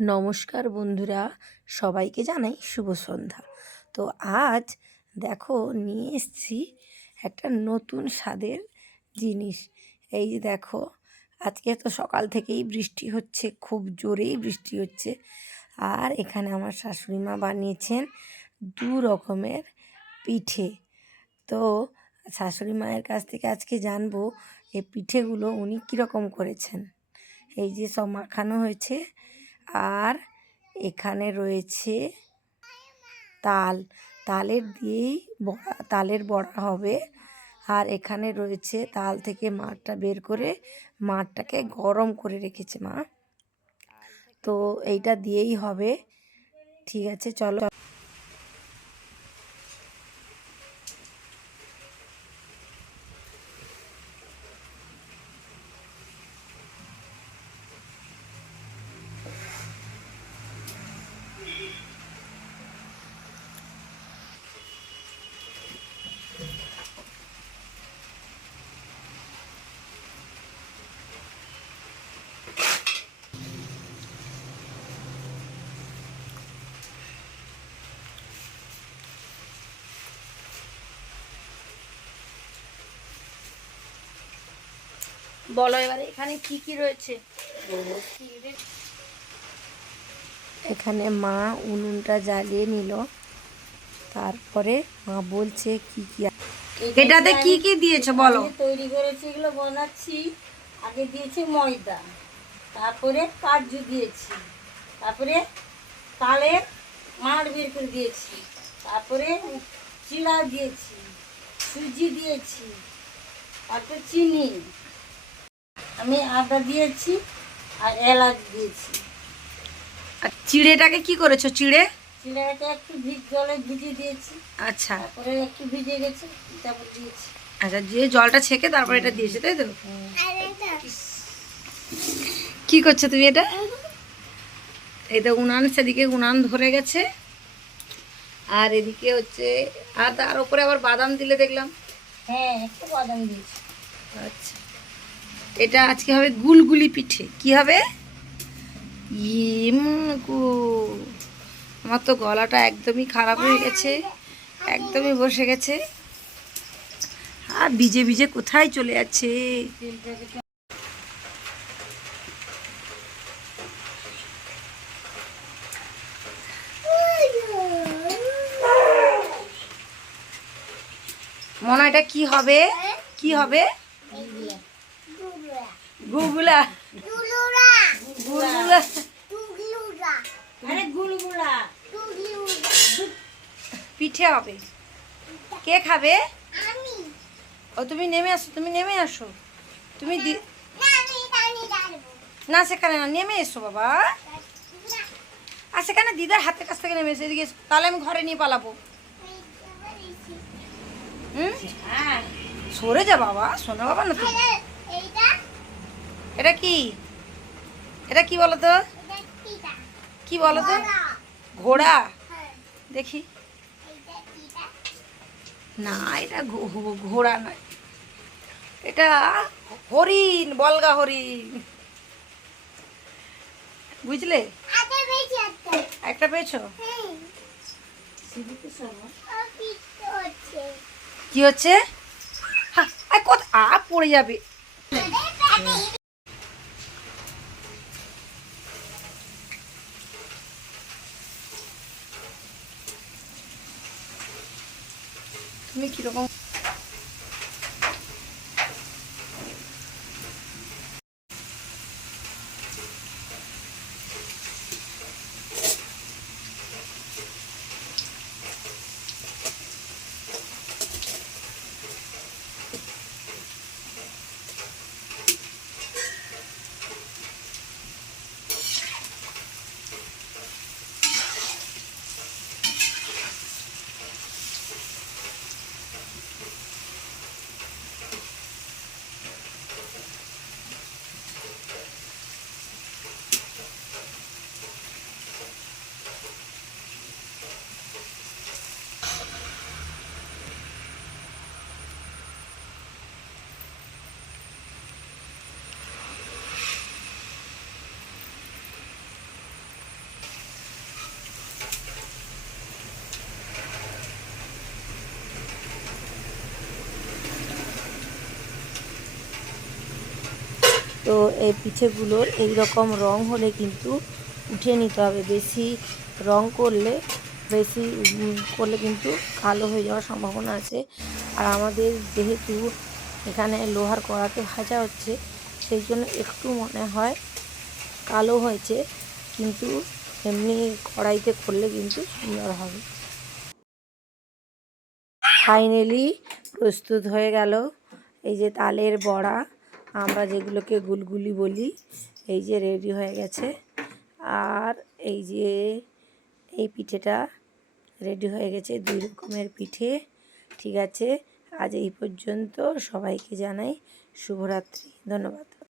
নমস্কার বন্ধুরা, সবাইকে জানাই শুভ সন্ধ্যা। তো আজ দেখো নিয়ে এসেছি একটা নতুন স্বাদের জিনিস। এই যে দেখো, আজকে তো সকাল থেকেই বৃষ্টি হচ্ছে, খুব জোরেই বৃষ্টি হচ্ছে। আর এখানে আমার শাশুড়ি মা বানিয়েছেন দু রকমের পিঠে। তো শাশুড়ি মায়ের কাছ থেকে আজকে জানব এই পিঠেগুলো উনি কীরকম করেছেন। এই যে সব মাখানো হয়েছে আর এখানে রয়েছে তাল। তালের দিয়েই বড়া তালের বড়া হবে। আর এখানে রয়েছে তাল থেকে মাঠটা বের করে মাঠটাকে গরম করে রেখেছে মা। তো এইটা দিয়েই হবে। ঠিক আছে, চলো। বলো এবারে এখানে কি কি রয়েছে? এখানে মা উনুনটা জ্বালিয়ে নিল। তারপরে মা বলছে কি কি এটাতে কি কি দিয়েছ বলো? তৈরি করেছি এগুলো বানাচ্ছি। আগে দিয়েছি ময়দা তারপরে কাজু দিয়েছি তারপরে তালের মাড় বের করে দিয়েছি তারপরে চিলা দিয়েছি সুজি দিয়েছি তারপরে চিনি আমি আদা দিয়েছি আর এলাচ দিয়েছি। আর চিড়েটাকে কি করেছ চিড়ে? চিড়াটা একটু ভিজ জলে ভিজিয়ে দিয়েছি। আচ্ছা। তারপরে একটু ভিজে গেছে তারপর দিয়েছি। আচ্ছা যে জলটা ছেঁকে তারপর এটা দিয়েছে তাই তো? কি করছ তুমি এটা? এই তো উনান সেদিকে উনান ধরে গেছে। আর এদিকে হচ্ছে আর তার উপরে আবার বাদাম দিলে দেখলাম। হ্যাঁ একটু বাদাম দিয়েছি। এটা আজকে হবে গুলগুলি পিঠে। কি হবে? গো আমার তো গলাটা একদমই খারাপ হয়ে গেছে, একদমই বসে গেছে। আর ভিজে ভিজে কোথায় চলে যাচ্ছে? মনে, এটা কি হবে? কি হবে? গুগুলা গুলগুলা। আরে গুলগুলা। পিঠে হবে। কে খাবে? ও তুমি নেমে আসো তুমি নেমে আসো। তুমি দি- না সেখানে না নেমে এসো বাবা। আর সেখানে দিদার হাতের কাছ থেকে নেমে এসো এদিকে তাহলে আমি ঘরে নিয়ে পালাবো। হুম? হ্যাঁ। সরে যা বাবা শোনো বাবা না তুমি এটা কি? এটা কি বলো তো? কি বলো তো? ঘোড়া। দেখি। না এটা ঘোড়া নয়। এটা হরিণ বলগা হরিণ। বুঝলে? একটা। পেয়েছ? কি হচ্ছে? হা, আয় কত আ পড়ে যাবে। তুমি কীরকম এই পিঠেগুলোর এই রকম রং হলে কিন্তু উঠিয়ে নিতে হবে। বেশি রং করলে, বেশি করলে কিন্তু কালো হয়ে যাওয়ার সম্ভাবনা আছে। আর আমাদের যেহেতু এখানে লোহার কড়াতে ভাজা হচ্ছে, সেই জন্য একটু মনে হয় কালো হয়েছে, কিন্তু এমনি কড়াইতে করলে কিন্তু সুন্দর হবে। ফাইনালি প্রস্তুত হয়ে গেল। এই যে তালের বড়া আমরা যেগুলোকে গুলগুলি বলি, এই যে রেডি হয়ে গেছে। আর এই যে এই পিঠেটা রেডি হয়ে গেছে, দুই রকমের পিঠে, ঠিক আছে? আজ এই পর্যন্ত সবাইকে জানাই শুভরাত্রি, ধন্যবাদ।